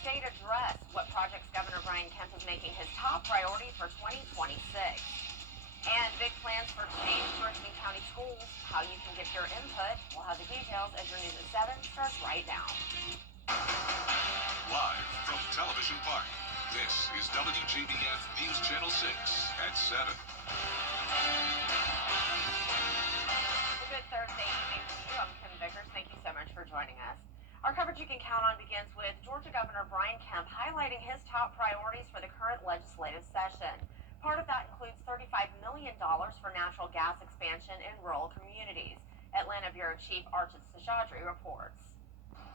State address what projects Governor Brian Kemp is making his top priority for 2026. And big plans for change for Richmond County schools, how you can get your input. We'll have the details as your news at 7 starts right now. Live from Television Park, this is WJBF News Channel 6 at 7. Good Thursday evening to you. I'm Kim Vickers. Thank you so much for joining us. Our coverage you can count on begins with Georgia Governor Brian Kemp highlighting his top priorities for the current legislative session. Part of that includes $35 million for natural gas expansion in rural communities. Atlanta Bureau Chief Archit Seshadri reports.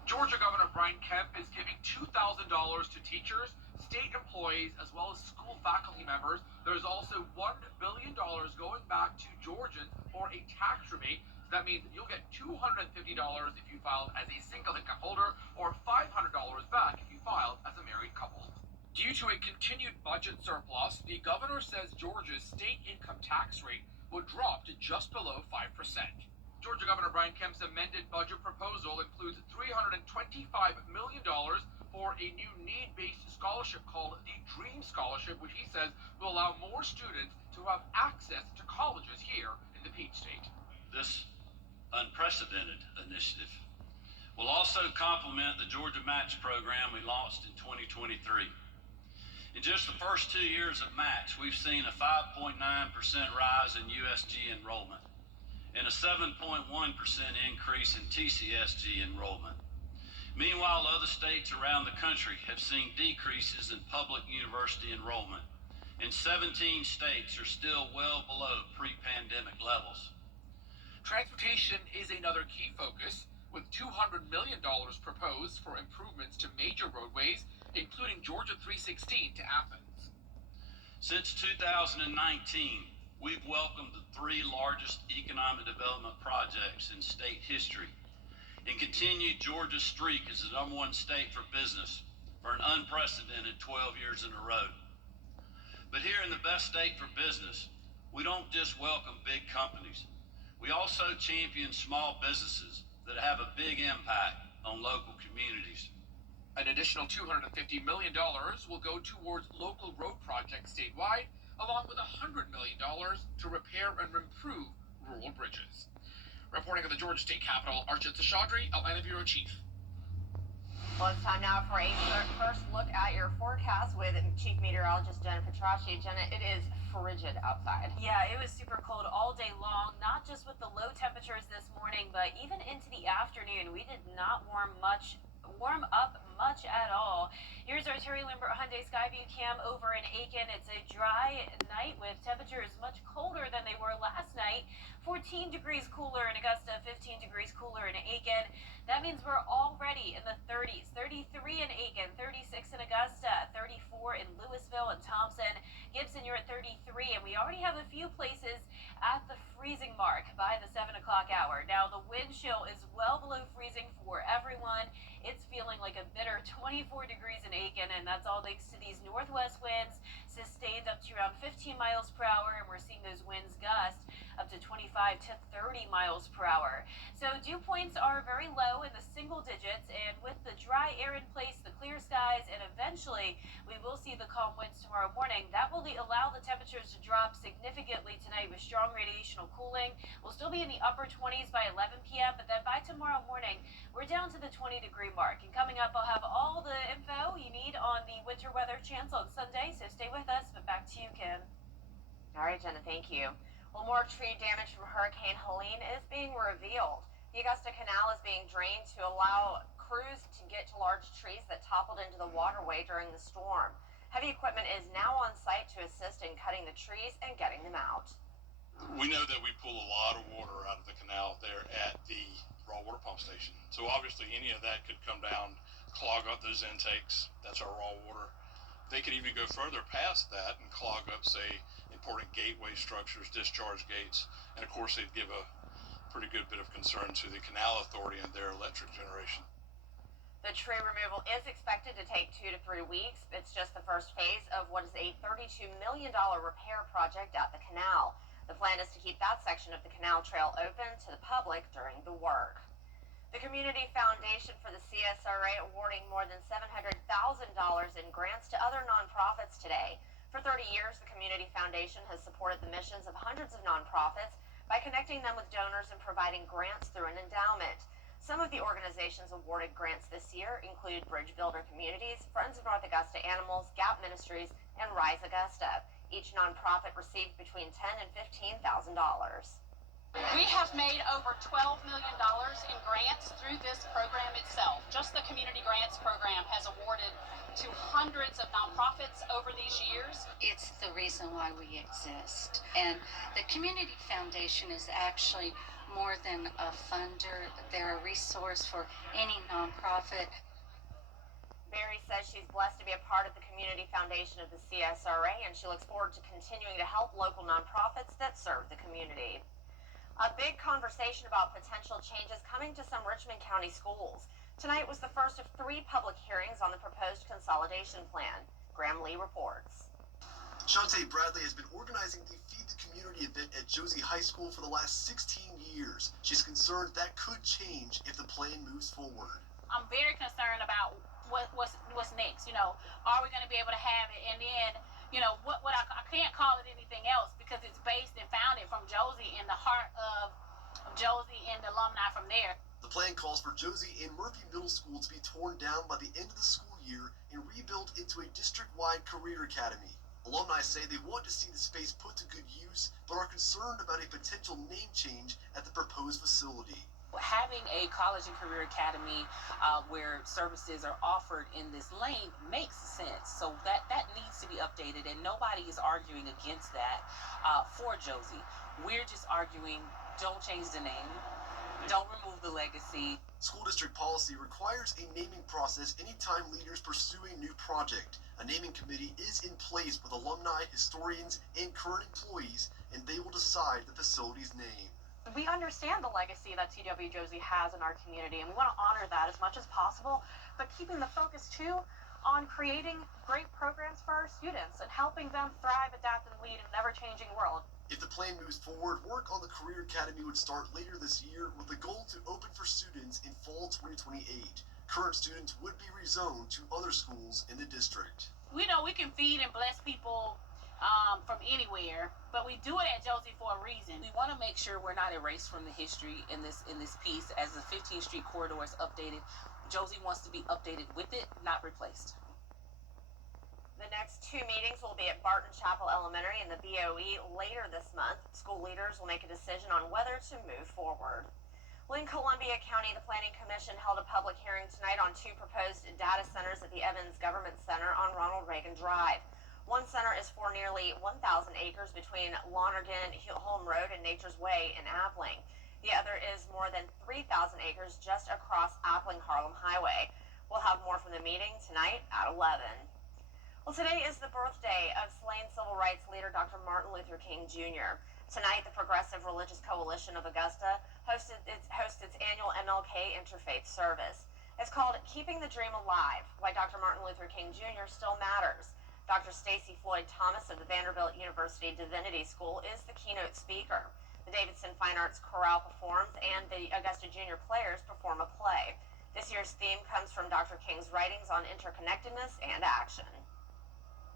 Georgia Governor Brian Kemp is giving $2,000 to teachers, state employees, as well as school faculty members. There's also $1 billion going back to Georgians for a tax rebate. So that means you'll get $250 if you filed as a single income holder, or $500 back if you filed as a married couple. Due to a continued budget surplus, the governor says Georgia's state income tax rate would drop to just below 5%. Georgia Governor Brian Kemp's amended budget proposal includes $325 million for a new need-based scholarship called the Dream Scholarship, which he says will allow more students to have access to colleges here in the Peach State. This unprecedented initiative will also complement the Georgia Match program we launched in 2023. In just the first 2 years of Match, we've seen a 5.9% rise in USG enrollment and a 7.1% increase in TCSG enrollment. Meanwhile, other states around the country have seen decreases in public university enrollment, and 17 states are still well below pre-pandemic levels. Transportation is another key focus, with $200 million proposed for improvements to major roadways, including Georgia 316 to Athens. Since 2019, we've welcomed the 3 largest economic development projects in state history and continued Georgia's streak as the #1 state for business for an unprecedented 12 years in a row. But here in the best state for business, we don't just welcome big companies. We also champion small businesses that have a big impact on local communities. An additional $250 million will go towards local road projects statewide, along with $100 million to repair and improve rural bridges. Reporting at the Georgia State Capitol, Archit Seshadri, Atlanta Bureau Chief. Well, it's time now for a first look at your forecast with Chief Meteorologist Jenna Petracci. Jenna, it is frigid outside. Yeah, it was super cold all day long, not just with the low temperatures this morning, but even into the afternoon. We did not warm up much at all. Here's our Terry Lambert Hyundai Skyview cam over in Aiken. It's a dry night with temperatures much colder than they were last night. 14 degrees cooler in Augusta, 15 degrees cooler in Aiken. That means we're already in the 30s. 33 in Aiken, 36 in Augusta, 34 in Louisville and Thompson. Gibson, you're at 33, and we already have a few places at the freezing mark by the 7 o'clock hour. Now, the wind chill is well below freezing for everyone. It's feeling like a bitter 24 degrees in Aiken, and that's all thanks to these northwest winds sustained up to around 15 miles per hour, and we're seeing those winds gust up to 25 to 30 miles per hour. So dew points are very low in the single digits, and with the dry air in place, the clear skies, and eventually we will see the calm winds tomorrow morning, that will allow the temperatures to drop significantly tonight with strong radiational cooling. We'll still be in the upper 20s by 11 p.m., but then by tomorrow morning, we're down to the 20-degree mark. And coming up, I'll have all the info you need on the winter weather chance on Sunday, so stay with us. But back to you, Kim. All right, Jenna, thank you. Well, more tree damage from Hurricane Helene is being revealed. The Augusta Canal is being drained to allow crews to get to large trees that toppled into the waterway during the storm. Heavy equipment is now on site to assist in cutting the trees and getting them out. We know that we pull a lot of water out of the canal there at the raw water pump station. So obviously any of that could come down, clog up those intakes. That's our raw water. They could even go further past that and clog up, say, important gateway structures, discharge gates, and of course they'd give a pretty good bit of concern to the Canal Authority and their electric generation. The tree removal is expected to take 2 to 3 weeks. It's just the first phase of what is a $32 million repair project at the canal. The plan is to keep that section of the canal trail open to the public during the work. The Community Foundation for the CSRA awarding more than $700,000 in grants to other nonprofits today. For 30 years, the Community Foundation has supported the missions of hundreds of nonprofits by connecting them with donors and providing grants through an endowment. Some of the organizations awarded grants this year include Bridge Builder Communities, Friends of North Augusta Animals, Gap Ministries, and Rise Augusta. Each nonprofit received between $10,000 and $15,000. We have made over $12 million in grants through this program itself. Just the Community Grants Program has awarded to hundreds of nonprofits over these years. It's the reason why we exist. And the Community Foundation is actually more than a funder. They're a resource for any nonprofit. Barry says she's blessed to be a part of the Community Foundation of the CSRA, and she looks forward to continuing to help local nonprofits that serve the community. A big conversation about potential changes coming to some Richmond County schools. Tonight was the first of 3 public hearings on the proposed consolidation plan. Graham Lee reports. Shantae Bradley has been organizing the Feed the Community event at Josie High School for the last 16 years. She's concerned that could change if the plan moves forward. I'm very concerned about what's next. Are we going to be able to have it? And then, I can't call it anything else because it's based and founded from Josie, in the heart of Josie and the alumni from there. The plan calls for Josie and Murphy Middle School to be torn down by the end of the school year and rebuilt into a district-wide career academy. Alumni say they want to see the space put to good use, but are concerned about a potential name change at the proposed facility. Having a college and career academy where services are offered in this lane makes sense. So that needs to be updated, and nobody is arguing against that for Josie. We're just arguing, don't change the name, don't remove the legacy. School district policy requires a naming process anytime leaders pursue a new project. A naming committee is in place with alumni, historians, and current employees, and they will decide the facility's name. We understand the legacy that TW Josie has in our community, and we want to honor that as much as possible, but keeping the focus too on creating great programs for our students and helping them thrive, adapt, and lead in an ever-changing world. If the plan moves forward, work on the Career Academy would start later this year with the goal to open for students in fall 2028. Current students would be rezoned to other schools in the district. We know we can feed and bless people from anywhere, but we do it at Josie for a reason. We want to make sure we're not erased from the history in this piece. As the 15th Street corridor is updated, Josie wants to be updated with it, not replaced. The next 2 meetings will be at Barton Chapel Elementary and the BOE later this month. School leaders will make a decision on whether to move forward. Well, in Columbia County, the Planning Commission held a public hearing tonight on 2 proposed data centers at the Evans Government Center on Ronald Reagan Drive. One center is for nearly 1,000 acres between Lonergan, Holm Road, and Nature's Way in Appling. The other is more than 3,000 acres just across Appling-Harlem Highway. We'll have more from the meeting tonight at 11. Well, today is the birthday of slain civil rights leader Dr. Martin Luther King Jr. Tonight, the Progressive Religious Coalition of Augusta hosts its annual MLK Interfaith Service. It's called Keeping the Dream Alive, Why Dr. Martin Luther King Jr. Still Matters. Dr. Stacy Floyd Thomas of the Vanderbilt University Divinity School is the keynote speaker. The Davidson Fine Arts Chorale performs, and the Augusta Junior Players perform a play. This year's theme comes from Dr. King's writings on interconnectedness and action.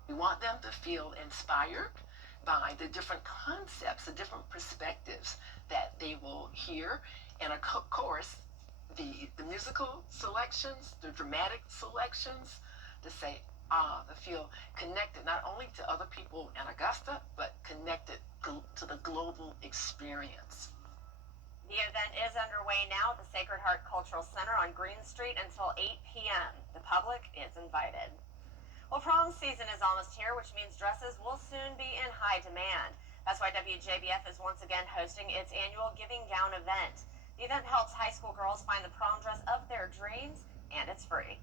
We want them to feel inspired by the different concepts, the different perspectives that they will hear, and of course, the musical selections, the dramatic selections, to say, to feel connected not only to other people in Augusta, but connected to the global experience. The event is underway now at the Sacred Heart Cultural Center on Green Street until 8 p.m. The public is invited. Well, prom season is almost here, which means dresses will soon be in high demand. That's why WJBF is once again hosting its annual Giving Gown event. The event helps high school girls find the prom dress of their dreams, and it's free.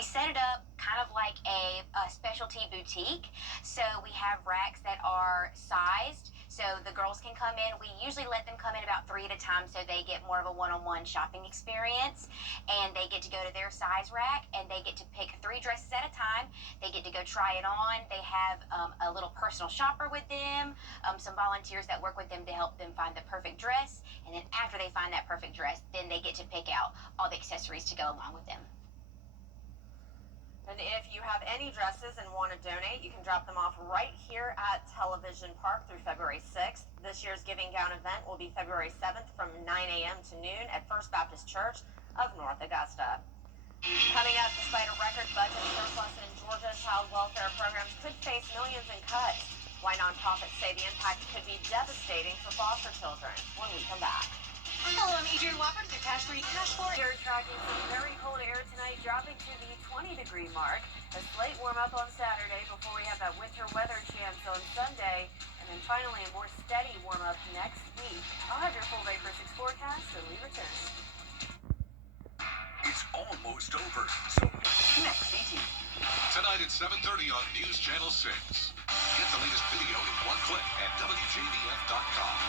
We set it up kind of like a specialty boutique. So we have racks that are sized so the girls can come in. We usually let them come in about 3 at a time so they get more of a one-on-one shopping experience, and they get to go to their size rack and they get to pick 3 dresses at a time. They get to go try it on. They have a little personal shopper with them, some volunteers that work with them to help them find the perfect dress, and then after they find that perfect dress, then they get to pick out all the accessories to go along with them. And if you have any dresses and want to donate, you can drop them off right here at Television Park through February 6th. This year's Giving Gown event will be February 7th from 9 a.m. to noon at First Baptist Church of North Augusta. Coming up, despite a record budget surplus in Georgia, child welfare programs could face millions in cuts. Why nonprofits say the impact could be devastating for foster children when we come back. Hello, I'm Adrienne Wofford with your Cash Free Cash For. You're tracking some very cold air tonight, dropping to the 20-degree mark. A slight warm-up on Saturday before we have that winter weather chance on Sunday. And then finally a more steady warm-up next week. I'll have your full Vapor 6 forecast when we return. It's almost over, so Next, CT. tonight at 7:30 on News Channel 6. Get the latest video in one click at WJBF.com.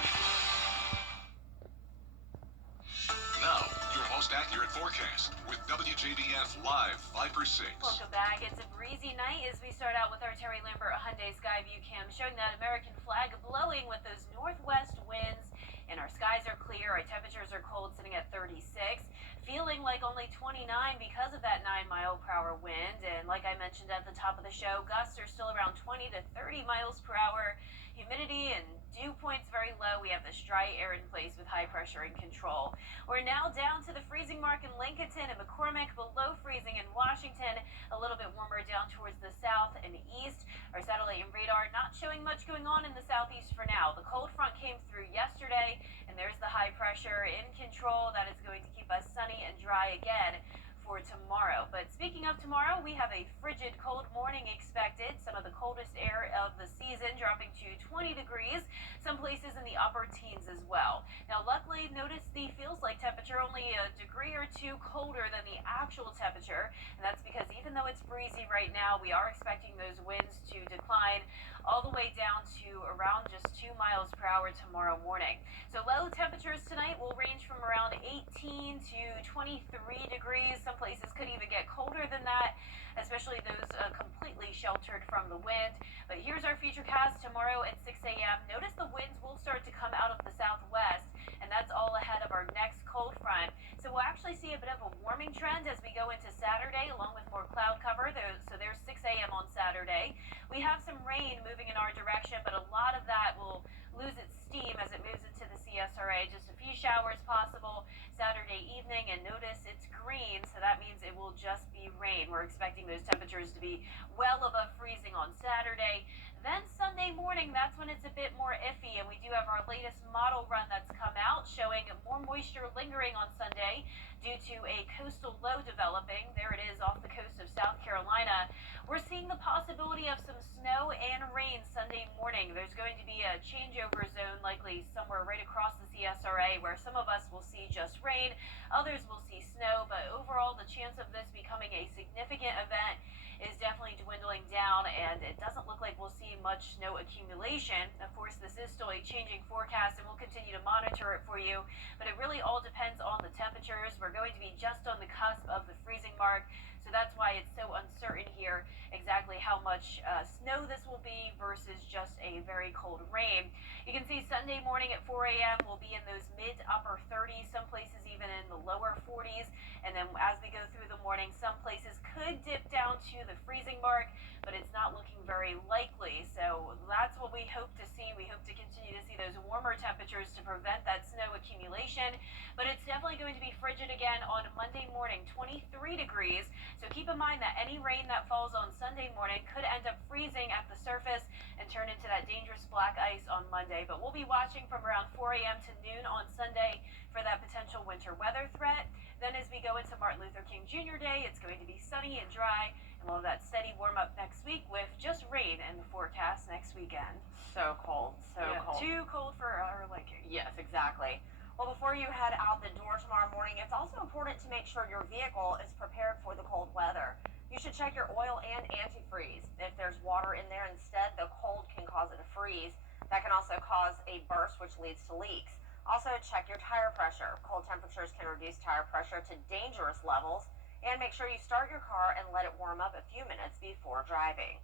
Now, your most accurate forecast with WJBF Live Viper 6. Welcome back. It's a breezy night as we start out with our Terry Lambert Hyundai Skyview cam showing that American flag blowing with those northwest winds. And our skies are clear. Our temperatures are cold, sitting at 36. Feeling like only 29 because of that 9-mile-per-hour wind. And like I mentioned at the top of the show, gusts are still around 20 to 30 miles per hour. Humidity and dew points very low. We have this dry air in place with high pressure in control. We're now down to the freezing mark in Lincolnton and McCormick, below freezing in Washington, a little bit warmer down towards the south and east. Our satellite and radar not showing much going on in the southeast for now. The cold front came through yesterday, and there's the high pressure in control. That is going to keep us sunny and dry again for tomorrow. But speaking of tomorrow, we have a frigid cold morning expected. Some of the coldest air of the season dropping to 20 degrees. Some places in the upper teens as well. Now, luckily, notice the feels like temperature only a degree or 2 colder than the actual temperature. And that's because even though it's breezy right now, we are expecting those winds to decline all the way down to around just 2 miles per hour tomorrow morning. So low temperatures tonight will range from around 18 to 23 degrees. Some places could even get colder than that, especially those completely sheltered from the wind. But here's our futurecast tomorrow at 6 a.m. Notice the winds will start to come out of the southwest, and that's all ahead of our next cold front. So we'll actually see a bit of a warming trend as we go into Saturday, along with more cloud cover. So there's 6 a.m. on Saturday. We have some rain moving in our direction, but a lot of that will lose its steam as it moves into the CSRA. Just a few showers possible Saturday evening, and notice it's green, so that means it will just be rain. We're expecting those temperatures to be well above freezing on Saturday. Then Sunday morning, that's when it's a bit more iffy, and we do have our latest model run that's come out showing more moisture lingering on Sunday due to a coastal low developing. There it is off the coast of South Carolina. We're seeing the possibility of some snow and rain Sunday morning. There's going to be a changeover zone likely somewhere right across the CSRA where some of us will see just rain, others will see snow, but overall the chance of this becoming a significant event is definitely dwindling down, and it doesn't look like we'll see much snow accumulation. Of course, this is still a changing forecast, and we'll continue to monitor it for you, but it really all depends on the temperatures. We're going to be just on the cusp of the freezing mark, so that's why it's so uncertain here exactly how much snow this will be versus just a very cold rain. You can see Sunday morning at 4 a.m. we'll be in those mid to upper 30s, some places even in the lower 40s, and then as we go through the morning, some places could dip down to the freezing mark, but it's not looking very likely. So that's what we hope to see. We hope to continue to see those warmer temperatures to prevent that snow accumulation, but it's definitely going to be frigid again on Monday morning, 23 degrees. So keep in mind that any rain that falls on Sunday morning could end up freezing at the surface and turn into that dangerous black ice on Monday. But we'll be watching from around 4 a.m. to noon on Sunday for that potential winter weather threat. Then as we go into Martin Luther King Jr. Day, it's going to be sunny and dry, and we'll have that steady warm up next week with just rain in the forecast next weekend. So cold, so cold. Too cold for our liking. Yes, exactly. Well, before you head out the door tomorrow morning, it's also important to make sure your vehicle is prepared for the cold weather. You should check your oil and antifreeze. If there's water in there instead, the cold can cause it to freeze. That can also cause a burst, which leads to leaks. Also, check your tire pressure. Cold temperatures can reduce tire pressure to dangerous levels. And make sure you start your car and let it warm up a few minutes before driving.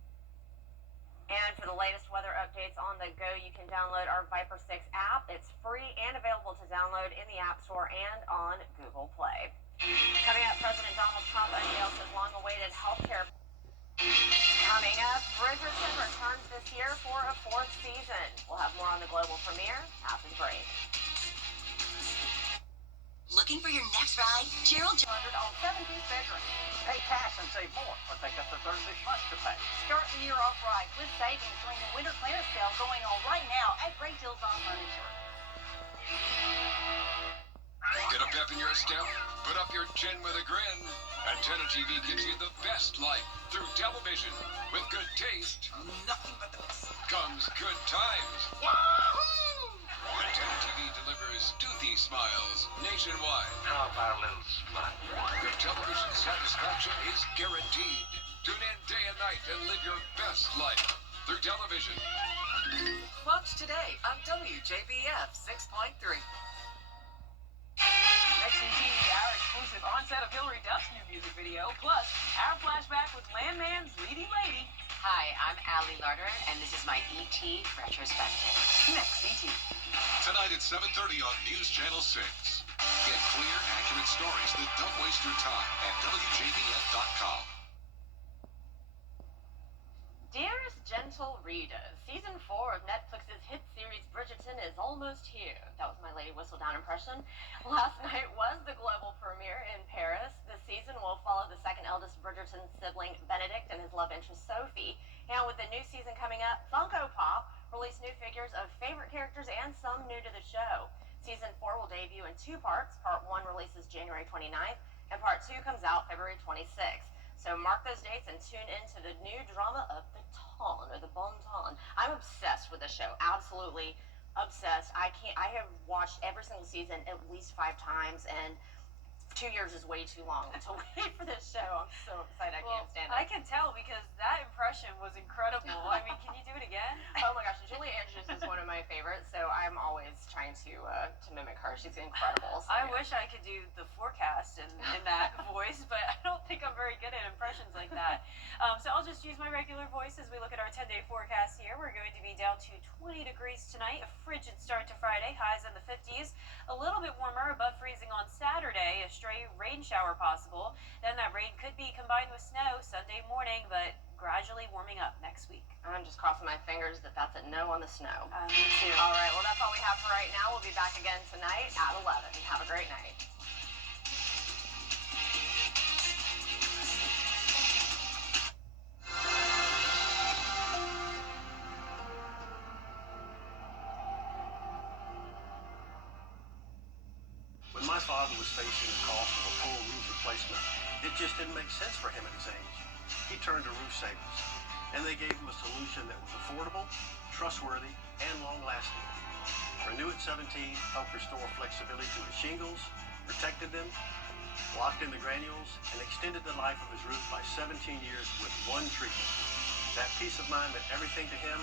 And for the latest weather updates on the go, you can download our Viper 6 app. It's free and available to download in the App Store and on Google Play. Coming up, President Donald Trump unveils his long-awaited health care. Coming up, Bridgerton returns this year for a 4th season. We'll have more on the global premiere after the break. Looking for your next ride? Gerald on 7-piece bedroom. Pay cash and save more, or take up to 36 months to pay. Start the year off right with savings during the winter clearance sale going on right now at Great Deals on Furniture. Get a pep in your step? Put up your chin with a grin. Antenna TV gives you the best life through television. With good taste, nothing but the best. Comes good times. Wahoo! Antenna TV delivers toothy smiles nationwide. How about a little smile? Your television satisfaction is guaranteed. Tune in day and night and live your best life through television. Watch today on WJBF 6.3. Next in TV, our exclusive onset of Hillary Duff's new music video, plus our flashback with Landman's leading lady. Hi, I'm Allie Larder, and this is my ET retrospective. Next, ET. Tonight at 7:30 on News Channel 6. Get clear, accurate stories that don't waste your time at WJBF.com. Dearest Gentle Rita, Season 4 of Netflix's hit series Bridgerton is almost here. That was my Lady Whistledown impression. Last night was the global premiere in Paris. This season will follow the second eldest Bridgerton sibling, Benedict, and his love interest, Sophie. And with the new season coming up, Funko Pop released new figures of favorite characters and some new to the show. Season 4 will debut in 2 parts. Part 1 releases January 29th, and Part 2 comes out February 26th. So mark those dates and tune in to the new drama of the Ton, or the Bon Ton. I'm obsessed with the show, absolutely obsessed. I have watched every single season at least 5 times, and 2 years is way too long to wait for this show. I'm so excited. I can't stand it. I can tell because that impression was incredible. I mean, can you do it again? Oh my gosh, Julie Andrews is one of my favorites, so I'm always trying to mimic her. She's incredible. So, I wish I could do the forecast in that voice, but I don't think I'm very good at impressions like that. So I'll just use my regular voice as we look at our 10-day forecast here. We're going to be down to 20 degrees tonight, a frigid start to Friday, highs in the 50s, a little bit warmer, above freezing on Saturday, a stray rain shower possible. Then that rain could be combined with snow Sunday morning, but gradually warming up next week. I'm just crossing my fingers that that's a no on the snow. Me too. All right, well, that's all we have for right now. We'll be back again tonight at 11. Have a great night. When my father was facing the cost of a full roof replacement, it just didn't make sense for him at his age. He turned to Roof Savers, and they gave him a solution that was affordable, trustworthy, and long-lasting. Renew at 17 helped restore flexibility to his shingles, protected them, locked in the granules, and extended the life of his roof by 17 years with one treatment. That peace of mind meant everything to him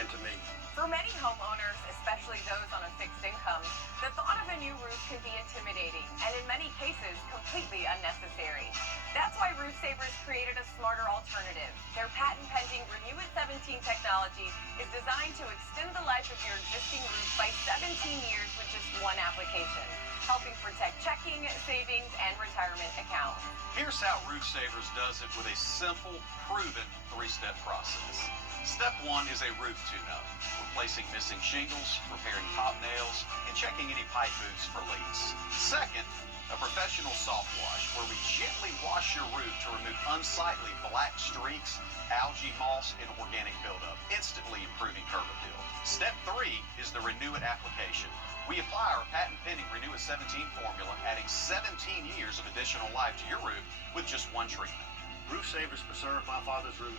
and to me. For many homeowners, especially those on a fixed income, the thought of a new roof can be intimidating and in many cases completely unnecessary. That's why Roof Savers created a smarter alternative. Their patent-pending Renew at 17 technology is designed to extend the life of your existing roof by 17 years with just one application, helping protect checking, savings, and retirement accounts. Here's how Roof Savers does it with a simple, proven 3-step process. Step 1 is a roof tune-up, replacing missing shingles, repairing top nails, and checking any pipe boots for leaks. Second, a professional soft wash, where we gently wash your roof to remove unsightly black streaks, algae, moss, and organic buildup, instantly improving curb appeal. Step 3 is the Renew It application. We apply our patent-pending Renew It 17 formula, adding 17 years of additional life to your roof with just one treatment. Roof Savers preserve my father's roof,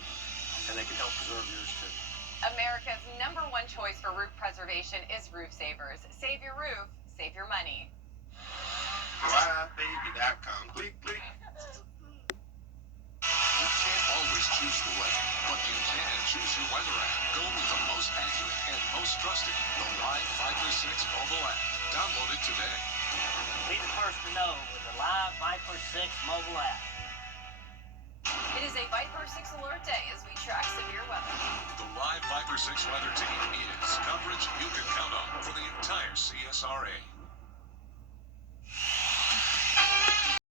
and they can help preserve yours too. America's #1 choice for roof preservation is Roof Savers. Save your roof, save your money. Flybaby.com. Click, click. choose the weather, but you can choose your weather app. Go with the most accurate and most trusted, the Live Viper 6 mobile app. Download it today. Be the first to know with the Live Viper 6 mobile app. It is a Viper 6 alert day as we track severe weather. The Live Viper 6 weather team is coverage you can count on for the entire CSRA.